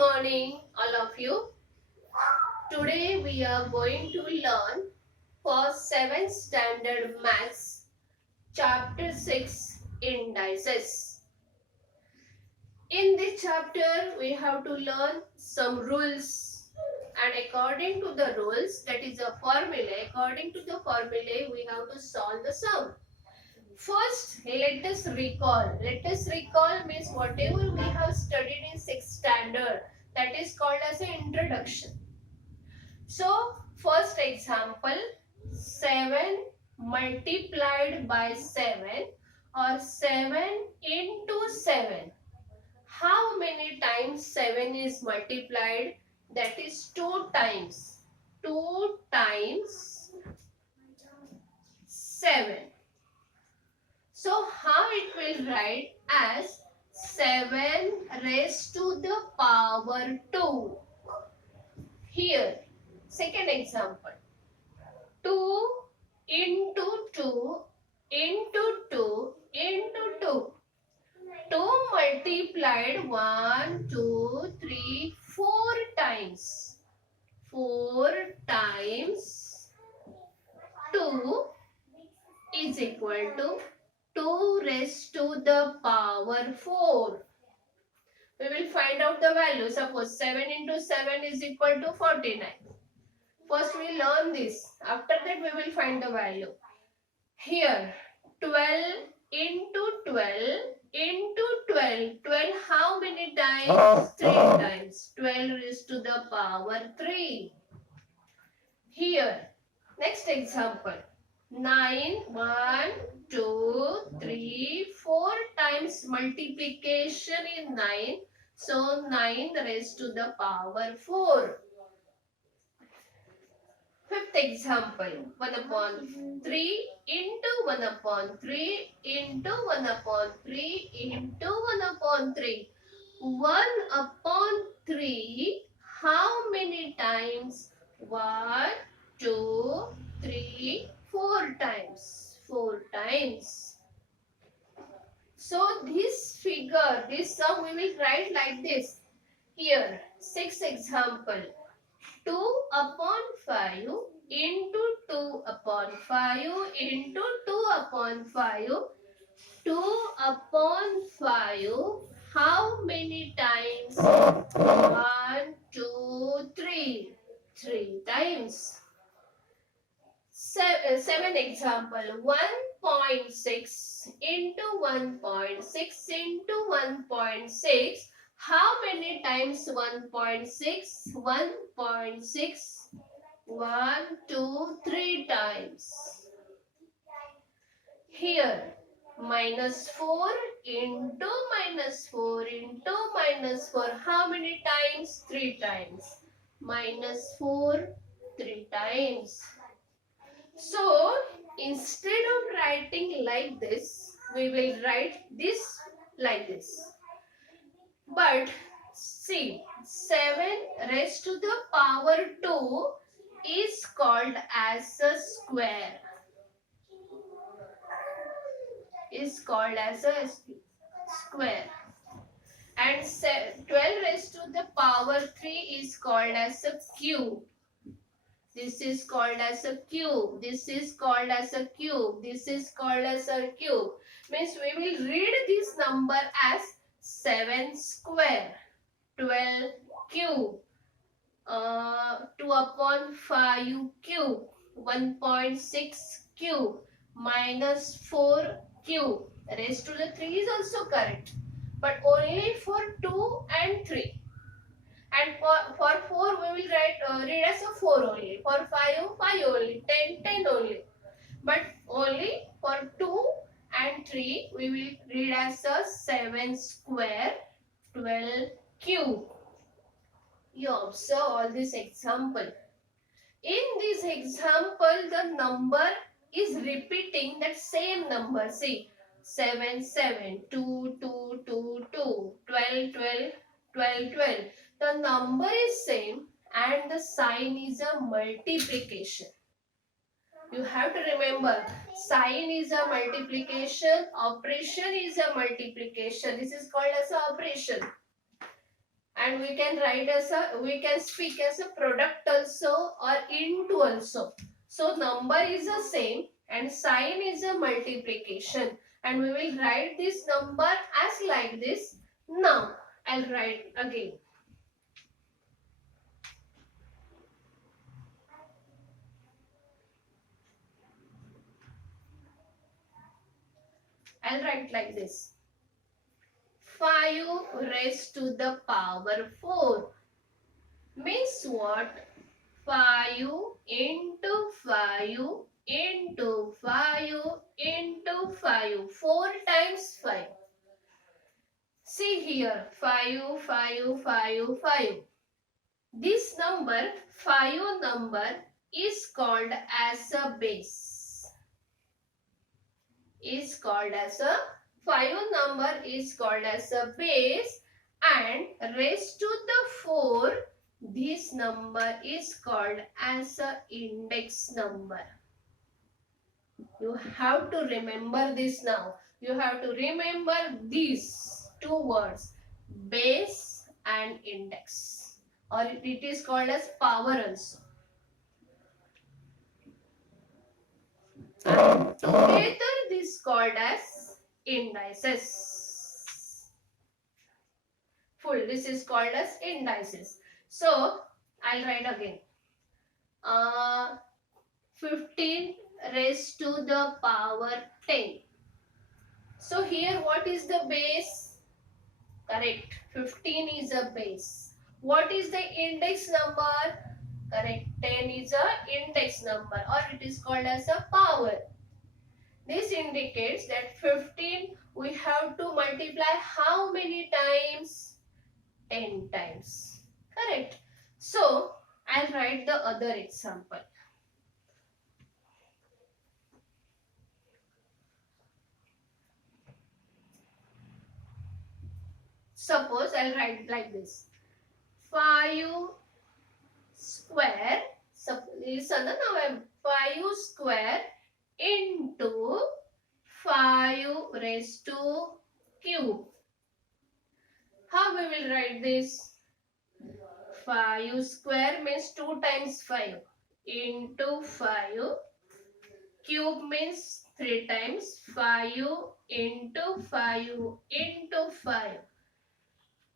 morning, all of you. Today we are going to learn for 7th standard maths, chapter 6, Indices. In this chapter, we have to learn some rules, and according to the rules, that is a formula. According to the formula, we have to solve the sum. First, let us recall. Let us recall means whatever we have studied in 6th standard, that is called as an introduction. So, first example, 7 multiplied by 7 or 7 into 7. How many times 7 is multiplied? That is 2 times. 2 times 7. So, how it will write as 7 raised to the power 2. Here, second example. 2 into 2 into 2 into 2. 2 multiplied 1, 2, 3, 4 times. 4 times 2 is equal to 2 raised to the power 4. We will find out the value. Suppose 7 into 7 is equal to 49. First we learn this. After that we will find the value. Here 12 into 12 into 12. 12 how many times? 3 times. 12 raised to the power 3. Here next example. 9, 1, 2, 3, 4 times multiplication in 9. So 9 raised to the power 4. Fifth example, 1 upon 3 into 1 upon 3 into 1 upon 3 into 1 upon 3. 1 upon 3, how many times? 1, 2, 3, 4 times. 4 times. So this figure, this sum we will write like this. Here, sixth example. 2 upon 5 into 2 upon 5 into 2 upon 5. 2 upon 5, how many times? 1, 2, 3. 3 times. Seven example. 1.6 into 1.6 into 1.6. How many times 1.6? 1.6. 1, 2, 3 times. Here, minus 4 into minus 4 into minus 4. How many times? 3 times. Minus 4, 3 times. So, instead of writing like this, we will write this like this. But see, 7 raised to the power 2 is called as a square. Is called as a square. And 12 raised to the power 3 is called as a cube. This is called as a cube. This is called as a cube. This is called as a cube. Means we will read this number as 7 square. 12 cube. 2 upon 5 cube. 1.6 cube. Minus 4 cube. Raised to the 3 is also correct. But only for 2 and 3. And for 4 we will read as a 4 only. For 5, 5 only. 10, 10 only. But only for 2 and 3 we will read as a 7 square, 12 cube. You observe all this example. In this example, the number is repeating that same number. See, 7, 7, 2, 2, 2, 2, 12, 12, 12, 12. The number is same and the sign is a multiplication. You have to remember, sign is a multiplication, operation is a multiplication. This is called as an operation. and we can write as a, we can speak as a product also or into also. So number is the same and sign is a multiplication, and we will write this number as like this. Now I'll write again. I'll write like this. 5 raised to the power 4 means what? 5 into 5 into 5 into 5. 4 times 5. See here, 5, 5, 5, 5. This number, 5 number, is called as a base. Is called as a 5 number is called as a base, and raised to the 4, this number is called as a index number. You have to remember this now. You have to remember these two words, base and index, or it is called as power also. And together this called as indices. Full, this is called as indices. So I'll write again. 15 raised to the power 10. So here what is the base? Correct. 15 is a base. What is the index number? Correct. 10 is a index number, or it is called as a power. This indicates that 15 we have to multiply how many times? 10 times. Correct. So I'll write the other example. Suppose I'll write like this. 5 square. So listen now. 5 square into 5 raised to cube. How we will write this? 5 square means 2 times 5 into 5. Cube means 3 times 5 into 5 into 5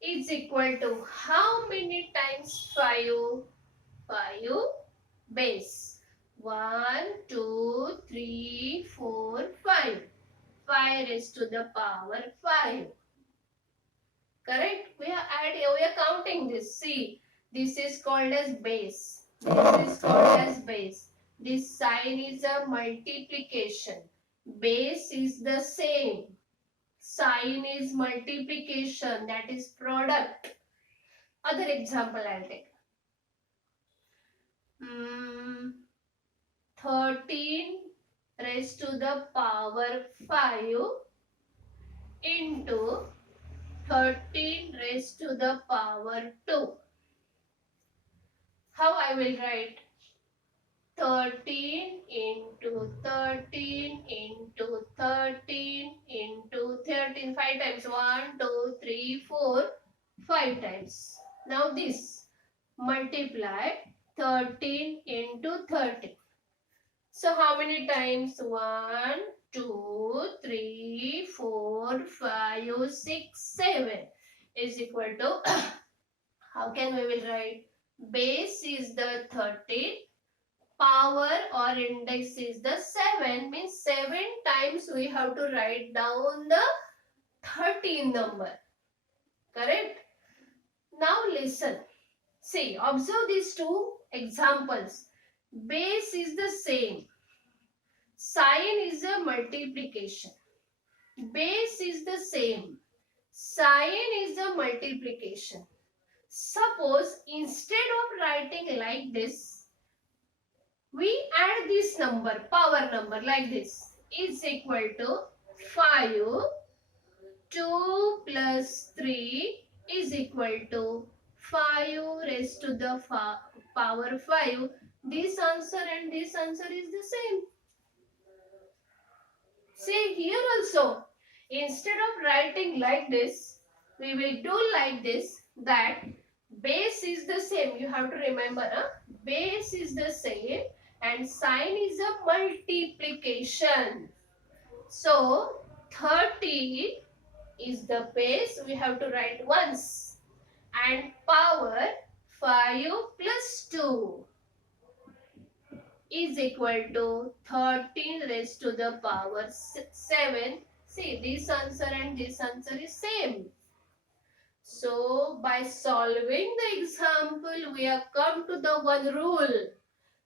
is equal to how many times 5? 5 base. 1, 2, 3, 4, 5. 5 raised to the power 5. Correct? We are counting this. See, this is called as base. This is called as base. This sign is a multiplication. Base is the same. Sign is multiplication, that is product. Other example I'll take. 13 raised to the power 5 into 13 raised to the power 2. How I will write? 13 into 13 into 13 into 13. 5 times. 1, 2, 3, 4. 5 times. Now this. Multiply 13 into 13. So how many times? 1, 2, 3, 4, 5, 6, 7 is equal to how can we will write? Base is the 13, power or index is the 7, means 7 times we have to write down the 13 number. Correct? Now listen. See, observe these two examples. Base is the same. Sign is a multiplication. Base is the same. Sign is a multiplication. Suppose instead of writing like this, we add this number, power number like this, is equal to 5. 2 plus 3 is equal to 5 raised to the power 5. This answer and this answer is the same. See here also, instead of writing like this, we will do like this, that base is the same. You have to remember, base is the same and sign is a multiplication. So 30 is the base. We have to write once. And power 5 plus 2 is equal to 13 raised to the power 7. See, this answer and this answer is same. So, by solving the example, we have come to the one rule.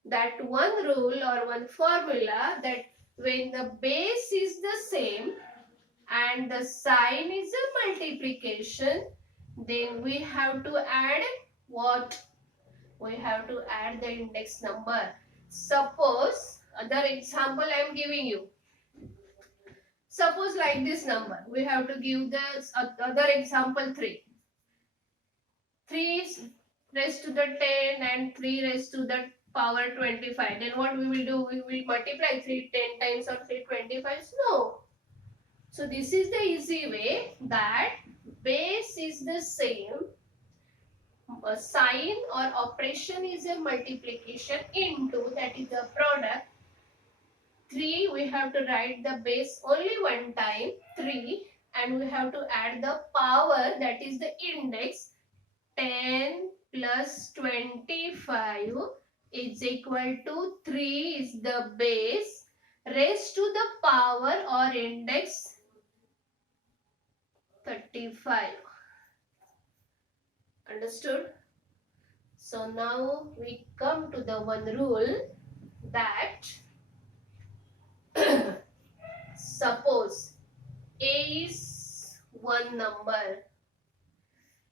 That one rule or one formula that when the base is the same and the sign is a multiplication, then we have to add what? We have to add the index number. Suppose, other example I am giving you. Suppose like this number, we have to give the other example 3. 3 raised to the 10 and 3 raised to the power 25. Then what we will do? We will multiply 3 10 times or 3 25? No. So this is the easy way, that base is the same, a sign or operation is a multiplication into, that is the product. 3 we have to write the base only one time, 3, and we have to add the power, that is the index. 10 plus 25 is equal to 3 is the base raised to the power or index 35. Understood? So now we come to the one rule, that suppose A is one number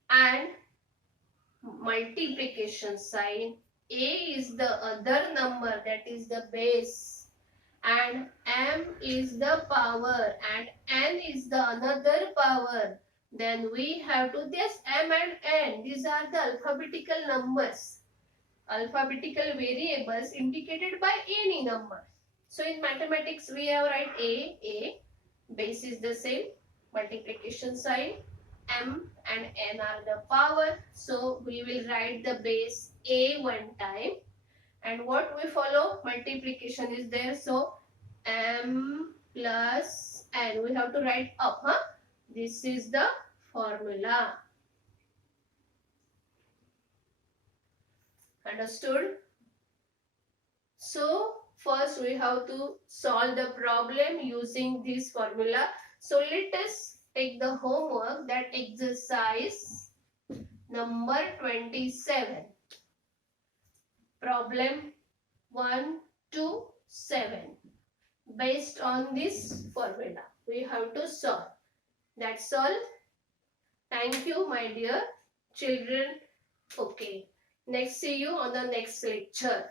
and multiplication sign, A is the other number, that is the base, and M is the power and N is the another power. Then we have to, this M and N, these are the alphabetical numbers, alphabetical variables indicated by any number. So in mathematics we have write A, base is the same, multiplication sign, M and N are the power. So we will write the base A one time, and what we follow? Multiplication is there, so M plus N we have to write up. This is the formula. Understood? So first we have to solve the problem using this formula. So let us take the homework, that exercise number 27. Problem 1 to 7. Based on this formula, we have to solve. That's all. Thank you, my dear children. Okay. Next, see you on the next lecture.